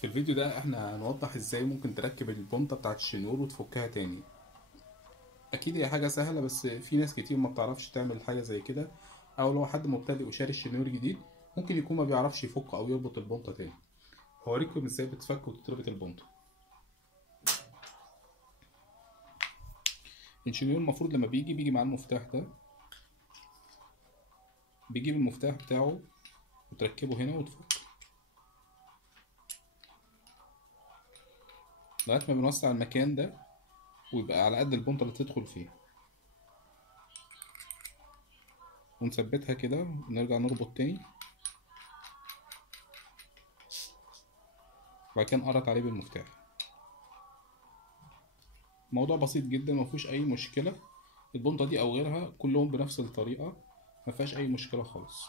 في الفيديو ده احنا هنوضح ازاي ممكن تركب البونطة بتاعت الشنيور وتفكها تاني. اكيد هي حاجة سهلة، بس في ناس كتير ما بتعرفش تعمل حاجة زي كده، او لو حد مبتدئ وشاري الشنيور جديد ممكن يكون ما بيعرفش يفك او يربط البونطة تاني. هوريكم ازاي بتفك وتتربط البونطة. الشنيور المفروض لما بيجي معاه المفتاح ده، بيجيب المفتاح بتاعه وتركبه هنا وتفك لغاية ما بنوسع المكان ده ويبقى على قد البونطة اللي تدخل فيه، ونثبتها كده ونرجع نربط تاني، وبعد كده نقرط عليه بالمفتاح. موضوع بسيط جدا مفيهوش اي مشكلة. البونطة دي او غيرها كلهم بنفس الطريقة، مفيهاش اي مشكلة خالص.